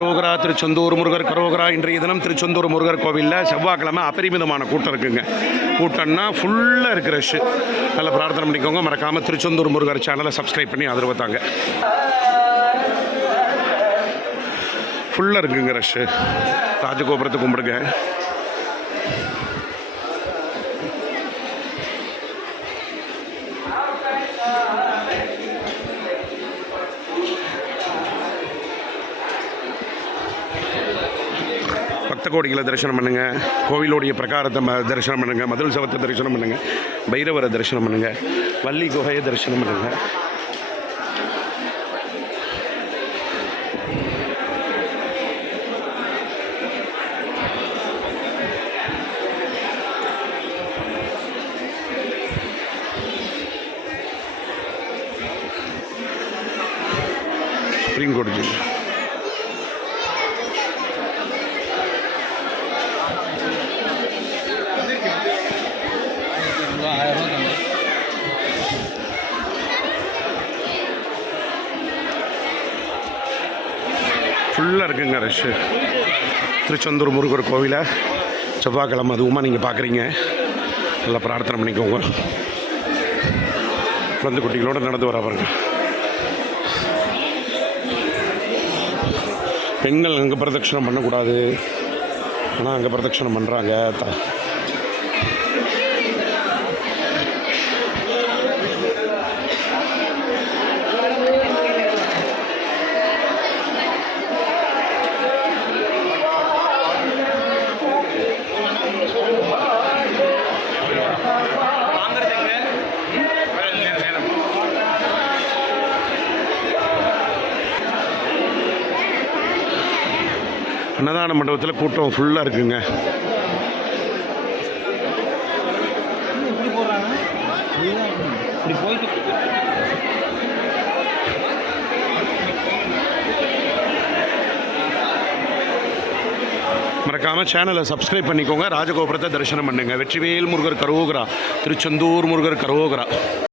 கரோகரா திருச்செந்தூர் முருகர் கரோகரா. இன்றைய தினம் திருச்செந்தூர் முருகர் கோவிலில் செவ்வாய்க்கிழமை அபரிமிதமான கூட்டம் இருக்குங்க. கூட்டம்னா ஃபுல்லாக இருக்கிற ரஷ்ஷு. நல்லா பிரார்த்தனை பண்ணிக்கோங்க. மறக்காமல் திருச்செந்தூர் முருகர் சேனலை சப்ஸ்கிரைப் பண்ணி ஆதரவு தாங்க. ஃபுல்லாக இருக்குங்க ரஷ்ஷு. ராஜகோபுரத்தை கும்பிடுங்க. பக்த கோடிகளை தரிசனம் பண்ணுங்கள். கோவிலுடைய பிரகாரத்தை தரிசனம் பண்ணுங்கள். மதில் சவத்தை தரிசனம் பண்ணுங்கள். பைரவரை தரிசனம் பண்ணுங்கள். வள்ளி குகையை தரிசனம் பண்ணுங்கள். சுப்ரீம் கோர்ட் ஜில்லா ஃபுல்லாக இருக்குங்க ரஷ்ஷு. திருச்செந்தூர் முருகர் கோவிலை செவ்வாய்க்கிழமை அதுவுமா நீங்கள் பார்க்குறீங்க. நல்லா பிரார்த்தனை பண்ணிக்கோங்க. குழந்தை குட்டிகளோடு நடந்து வர பாருங்க. பெண்கள் அங்கே பிரதட்சணம் பண்ணக்கூடாது, ஆனால் அங்கே பிரதட்சணம் பண்ணுறாங்க. அன்னதான மண்டபத்தில் கூட்டம் ஃபுல்லாக இருக்குங்க. மறக்காமல் சேனலை சப்ஸ்கிரைப் பண்ணிக்கோங்க. ராஜகோபுரத்தை தரிசனம் பண்ணுங்கள். வெற்றிவேல் முருகர் கரோகரா. திருச்செந்தூர் முருகர் கரோகரா.